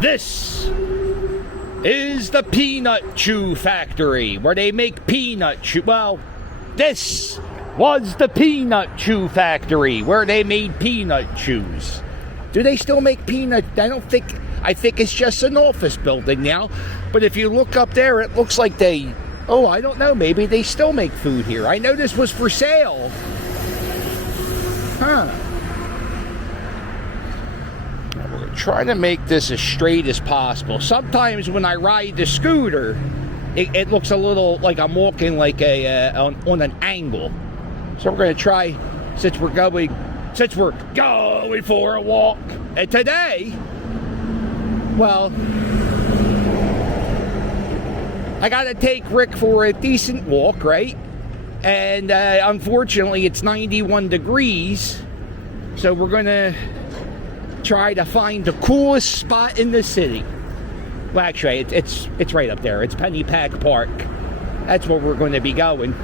This is the Peanut Chew Factory, where they make peanut chew. Well, this was the Peanut Chew Factory, where they made peanut chews. Do they still make peanut? I think it's just an office building now. But if you look up there, it looks like they, I don't know, maybe they still make food here. I know this was for sale. Huh. Trying to make this as straight as possible. Sometimes when I ride the scooter, it looks a little like I'm walking like on an angle. So we're going to try, since we're going for a walk. And today, well, I got to take Rick for a decent walk, right? And unfortunately, it's 91 degrees. So we're going to try to find the coolest spot in the city. Well, actually, it's right up there. It's Phila PA Park. That's where we're going to be going.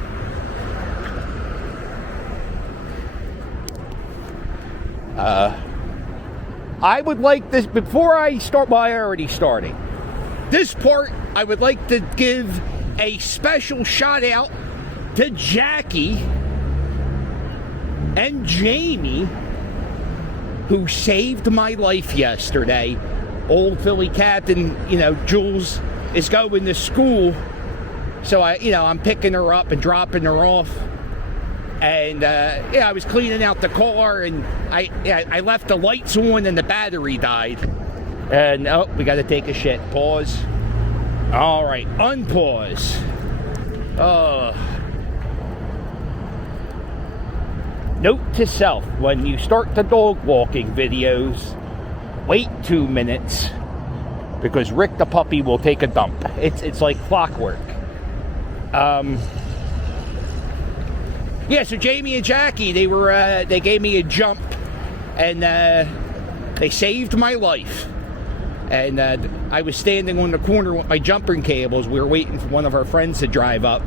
I would like this, before I start, well, I already started. This part, I would like to give a special shout out to Jackie and Jamie, who saved my life yesterday. Old Philly captain, Jules is going to school, so I'm picking her up and dropping her off. And I was cleaning out the car, and I left the lights on and the battery died. And we got to take a shit. Pause. All right, unpause. Note to self, when you start the dog walking videos, wait 2 minutes, because Rick the puppy will take a dump. It's like clockwork. So Jamie and Jackie, they gave me a jump, and they saved my life. And I was standing on the corner with my jumping cables. We were waiting for one of our friends to drive up.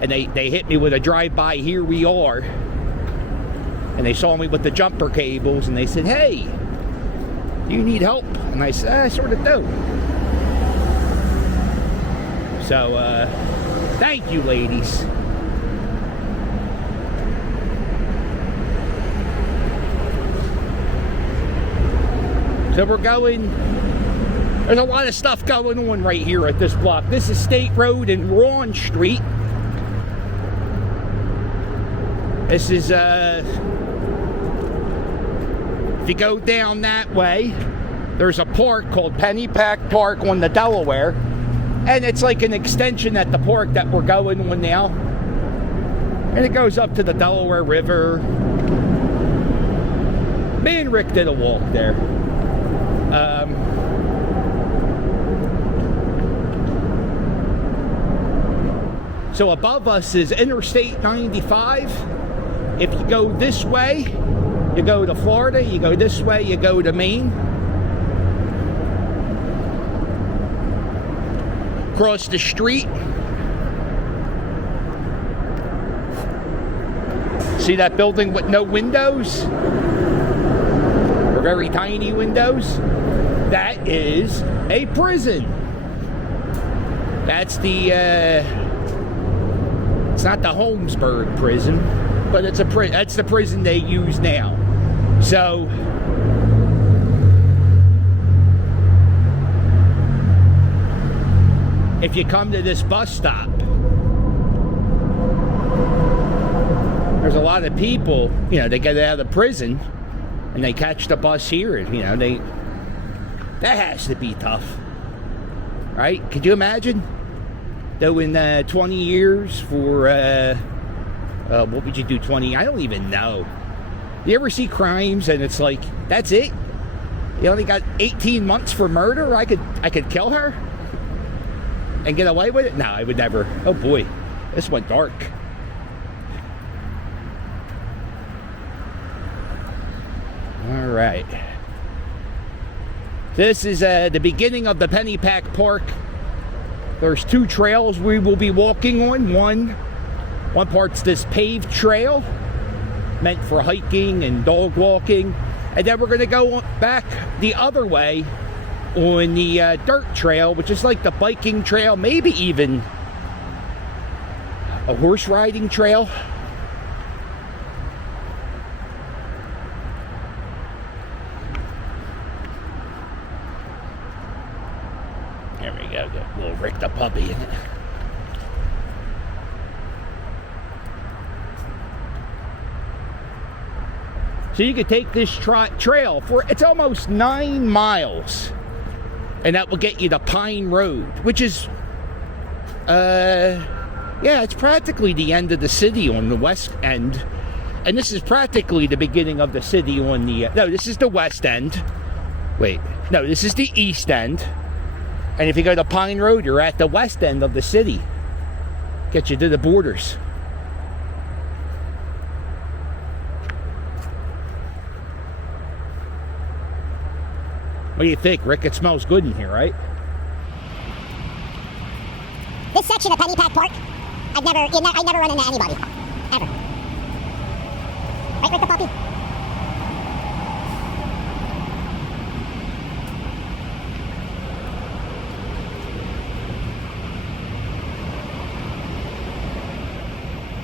And they hit me with a drive-by, here we are. And they saw me with the jumper cables, and they said, hey, do you need help? And I said, I sort of do. So, thank you, ladies. So we're going, there's a lot of stuff going on right here at this block. This is State Road and Ron Street. This is, if you go down that way, there's a park called Phila PA Park on the Delaware. And it's like an extension at the park that we're going on now. And it goes up to the Delaware River. Me and Rick did a walk there. So above us is Interstate 95. If you go this way, you go to Florida. You go this way, you go to Maine. Across the street, see that building with no windows? Or very tiny windows? That is a prison. That's the, it's not the Holmesburg prison, but it's that's the prison they use now. So, if you come to this bus stop, there's a lot of people, they get out of prison and they catch the bus here. That has to be tough, right? Could you imagine doing 20 years for, what would you do 20? I don't even know. You ever see crimes and it's like, that's it? You only got 18 months for murder? I could kill her and get away with it? No, I would never. Oh boy, this went dark. All right. This is the beginning of the Phila PA Park. There's two trails we will be walking on. One part's this paved trail meant for hiking and dog walking. And then we're going to go back the other way on the dirt trail, which is like the biking trail, maybe even a horse riding trail. There we go, got little Rick the puppy in it. So you could take this trail for, it's almost 9 miles. And that will get you to Pine Road, which is, yeah, it's practically the end of the city on the west end. And this is practically the beginning of the city on the, no, this is the west end. Wait, no, this is the east end. And if you go to Pine Road, you're at the west end of the city. Get you to the borders. What do you think, Rick? It smells good in here, right? This section of Penny Pack Park, I never run into anybody. Ever. Right, Rick the puppy?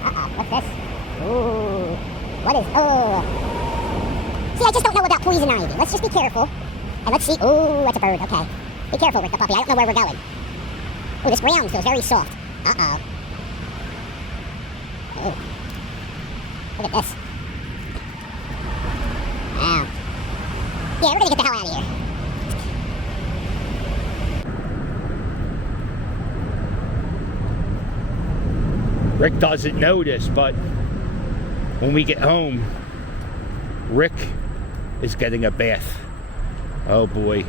Uh-oh, what's this? Ooh. What is, oh. See, I just don't know about poison ivy. Let's just be careful. And let's see. Ooh, that's a bird. Okay. Be careful, Rick the puppy. I don't know where we're going. Ooh, this ground feels very soft. Uh-oh. Oh. Look at this. Wow. Yeah, we're gonna get the hell out of here. Rick doesn't know this, but when we get home, Rick is getting a bath. Oh boy.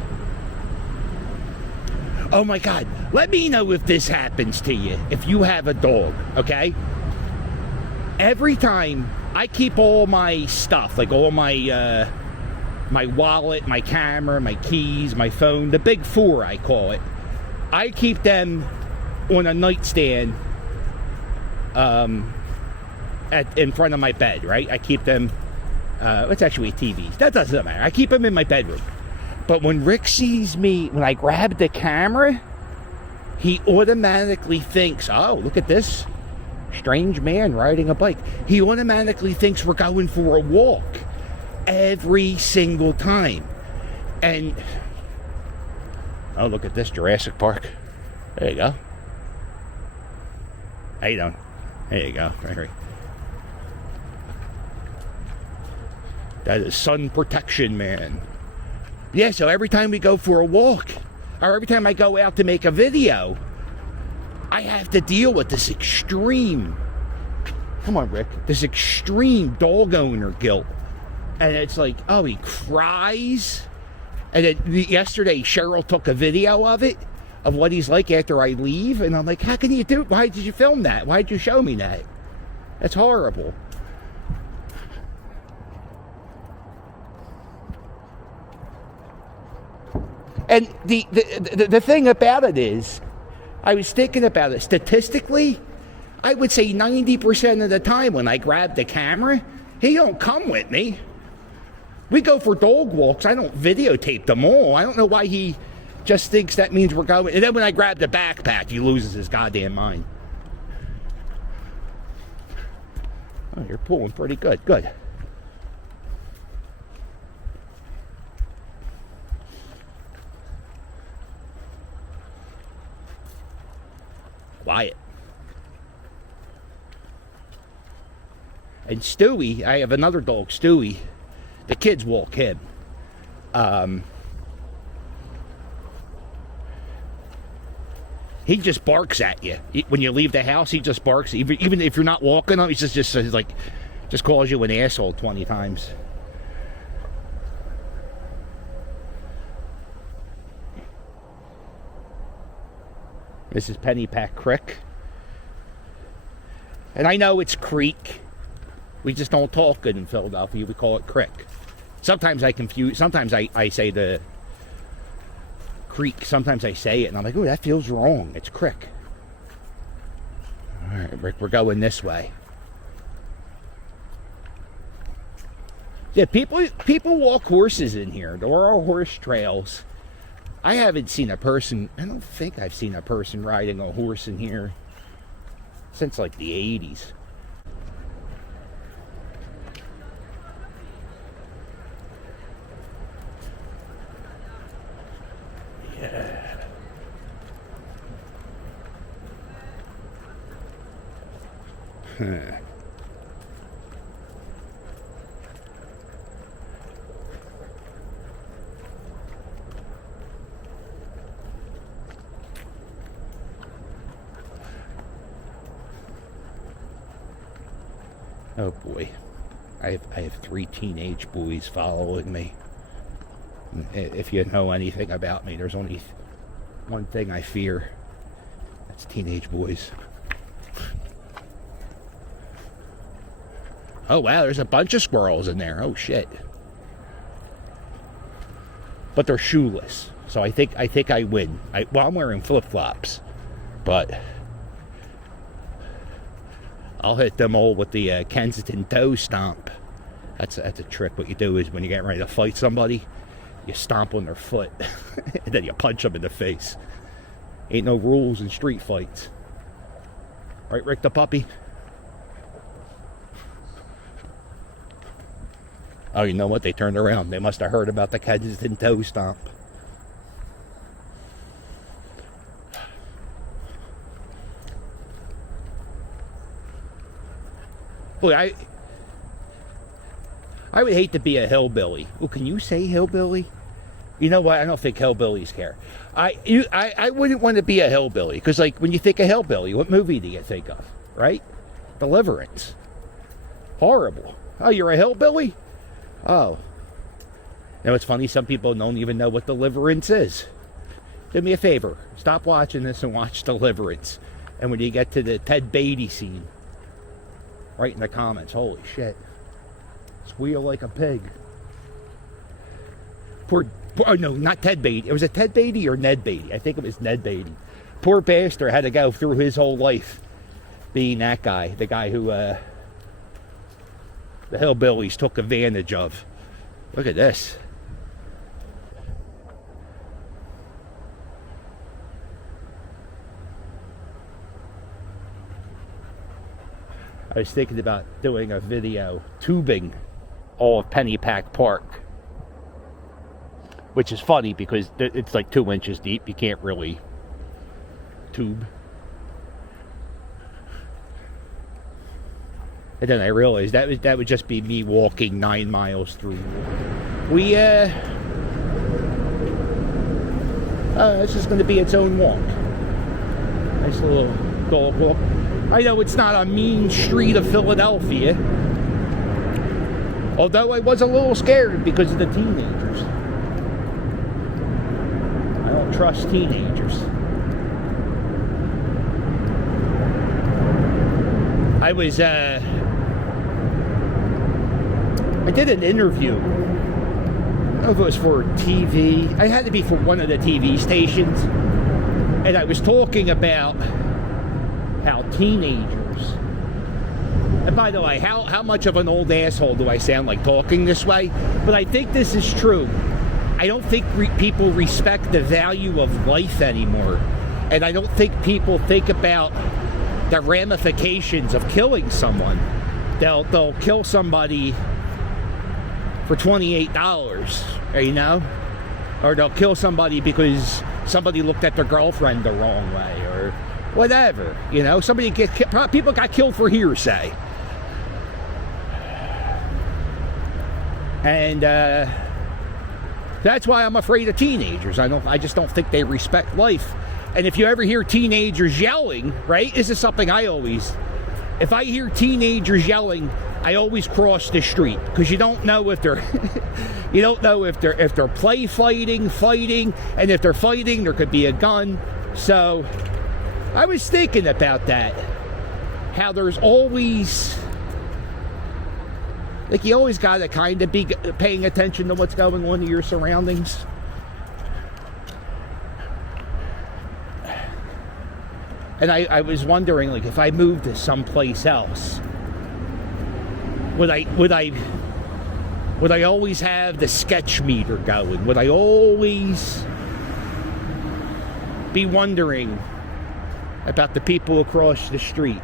Oh my God. Let me know if this happens to you, if you have a dog, okay? Every time I keep all my stuff, like all my my wallet, my camera, my keys, my phone, the big four I call it. I keep them on a nightstand in front of my bed, right? I keep them, it's actually TVs. That doesn't matter. I keep them in my bedroom. But when Rick sees me, when I grab the camera, he automatically thinks, oh, look at this strange man riding a bike. He automatically thinks we're going for a walk every single time. And, oh, look at this, Jurassic Park. There you go. How you doing? There you go. Right. That is sun protection, man. Yeah, so every time we go for a walk, or every time I go out to make a video, I have to deal with this extreme, come on, Rick, this extreme dog owner guilt. And it's like, oh, he cries. And then yesterday, Cheryl took a video of it, of what he's like after I leave. And I'm like, how can you do it? Why did you film that? Why did you show me that? That's horrible. And the thing about it is, I was thinking about it, statistically, I would say 90% of the time when I grab the camera, he don't come with me. We go for dog walks, I don't videotape them all. I don't know why he just thinks that means we're going. And then when I grab the backpack, he loses his goddamn mind. Oh, you're pulling pretty good. Good. Quiet. And Stewie, I have another dog, Stewie. The kids walk him. He just barks at you. When you leave the house, he just barks. Even if you're not walking him, he just like, just calls you an asshole 20 times. This is Penny Pack Creek. And I know it's creek. We just don't talk good in Philadelphia. We call it creek. Sometimes I confuse, sometimes I say the creek. Sometimes I say it and I'm like, oh, that feels wrong. It's creek. All right, Rick, we're going this way. Yeah, people walk horses in here. There are horse trails. I haven't seen a person, I don't think I've seen a person riding a horse in here since like the 80s. Yeah. Huh. Oh boy, I have 3 teenage boys following me. If you know anything about me, there's only one thing I fear. That's teenage boys. Oh wow, there's a bunch of squirrels in there. Oh shit. But they're shoeless, so I think I win. Well, I'm wearing flip-flops, but I'll hit them all with the Kensington toe stomp. That's a trick. What you do is when you get ready to fight somebody, you stomp on their foot, and then you punch them in the face. Ain't no rules in street fights. Right, Rick the puppy? Oh, you know what? They turned around. They must have heard about the Kensington toe stomp. Boy, I would hate to be a hillbilly. Oh, can you say hillbilly? You know what? I don't think hillbillies care. I wouldn't want to be a hillbilly because, like, when you think of hillbilly, what movie do you think of? Right? Deliverance. Horrible. Oh, you're a hillbilly? Oh. You know, it's funny. Some people don't even know what Deliverance is. Do me a favor. Stop watching this and watch Deliverance. And when you get to the Ted Beatty scene, write in the comments, holy shit. Squeal like a pig. Oh no, not Ted Beatty. Was it Ted Beatty or Ned Beatty? I think it was Ned Beatty. Poor bastard had to go through his whole life being that guy. The guy who the hillbillies took advantage of. Look at this. I was thinking about doing a video tubing all of Pennypack Park, which is funny because it's like 2 inches deep. You can't really tube. And then I realized that would just be me walking 9 miles through. This is going to be its own walk. Nice little dog walk. I know it's not a mean street of Philadelphia. Although I was a little scared because of the teenagers. I don't trust teenagers. I did an interview. I don't know if it was for TV. I had to be for one of the TV stations. And I was talking about how teenagers, and by the way, how much of an old asshole do I sound like talking this way? But I think this is true. I don't think people respect the value of life anymore. And I don't think people think about the ramifications of killing someone. They'll kill somebody for $28, you know? Or they'll kill somebody because somebody looked at their girlfriend the wrong way, or whatever, you know? People got killed for hearsay. And that's why I'm afraid of teenagers. I just don't think they respect life. And if you ever hear teenagers yelling, right? This is something if I hear teenagers yelling, I always cross the street because you don't know if they're if they're fighting, and if they're fighting, there could be a gun. So I was thinking about that. How there's always, like, you always got to kind of be paying attention to what's going on in your surroundings. And I was wondering, like, if I moved to someplace else, would I Would I always have the sketch meter going? Would I always be wondering about the people across the street?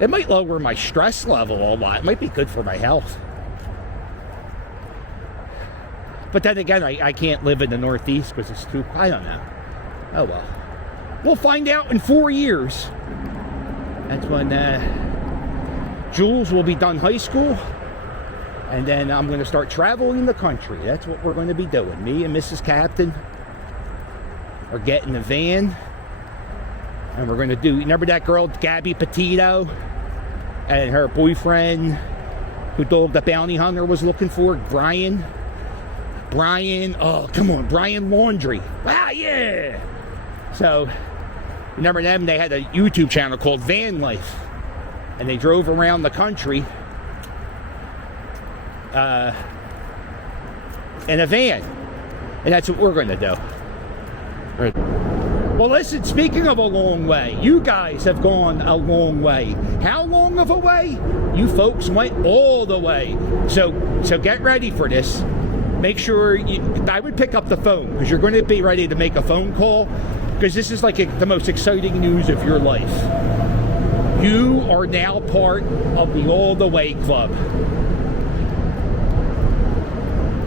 It might lower my stress level a lot. It might be good for my health. But then again, I can't live in the Northeast because it's too, I don't know. Oh well. We'll find out in 4 years. That's when Jules will be done high school. And then I'm going to start traveling the country. That's what we're going to be doing. Me and Mrs. Captain are getting a van. And we're going to do, remember that girl, Gabby Petito? And her boyfriend, who Dog the Bounty Hunter was looking for, Brian, oh, come on, Brian Laundry. Ah, yeah! So, remember them? They had a YouTube channel called Van Life. And they drove around the country in a van. And that's what we're going to do. Right. Well, listen, speaking of a long way, you guys have gone a long way. How long of a way? You folks went all the way. So get ready for this. Make sure I would pick up the phone because you're going to be ready to make a phone call because this is like the most exciting news of your life. You are now part of the All the Way Club.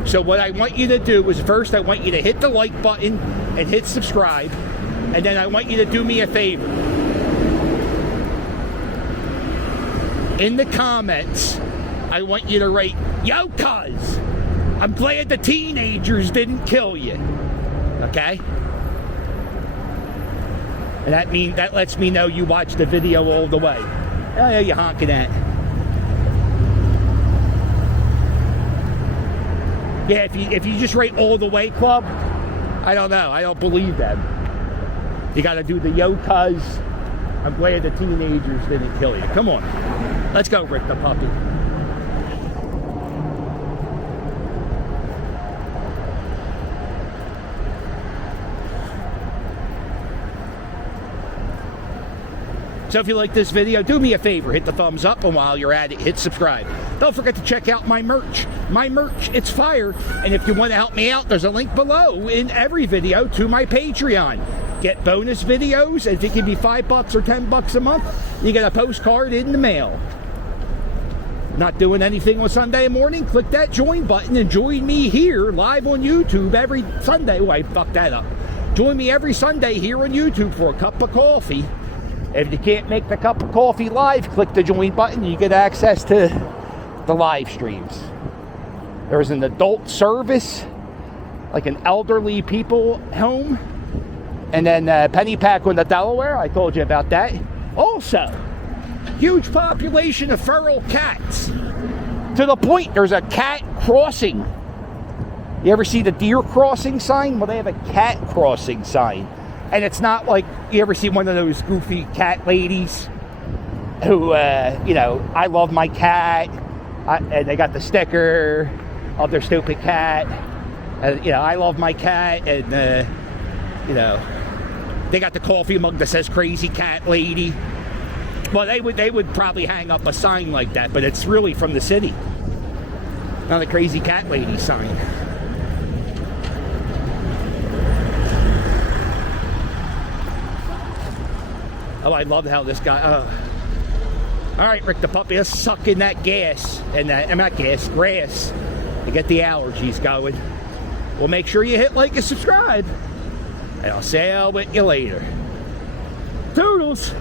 So what I want you to do is first I want you to hit the like button and hit subscribe. And then I want you to do me a favor. In the comments, I want you to write, "Yo, cuz, I'm glad the teenagers didn't kill you." Okay? And that lets me know you watched the video all the way. Oh, yeah, you honking at. Yeah, if you just write All the Way Club, I don't know. I don't believe that. You got to do the yo cuz. I'm glad the teenagers didn't kill you. Come on. Let's go, Rick the puppy. So if you like this video, do me a favor, hit the thumbs up, and while you're at it, hit subscribe. Don't forget to check out my merch. My merch, it's fire. And if you want to help me out, there's a link below in every video to my Patreon. Get bonus videos, and if it can be $5 or $10 a month, you get a postcard in the mail. Not doing anything on Sunday morning? Click that join button and join me here live on YouTube every Sunday. Oh, I fucked that up. Join me every Sunday here on YouTube for a cup of coffee. If you can't make the cup of coffee live, click the join button. You get access to the live streams. There's an adult service, like an elderly people home. And then Pennypack on the Delaware, I told you about that. Also, huge population of feral cats. To the point, there's a cat crossing. You ever see the deer crossing sign? Well, they have a cat crossing sign. And it's not like you ever see one of those goofy cat ladies who, I love my cat. And they got the sticker of their stupid cat. And, I love my cat. And, they got the coffee mug that says crazy cat lady. Well, they would probably hang up a sign like that, but it's really from the city. Not a crazy cat lady sign. Oh, I love how this guy... All right, Rick the puppy, let's suck in that gas. And not gas, grass. To get the allergies going. Well, make sure you hit like and subscribe. And I'll say I'll with you later. Toodles!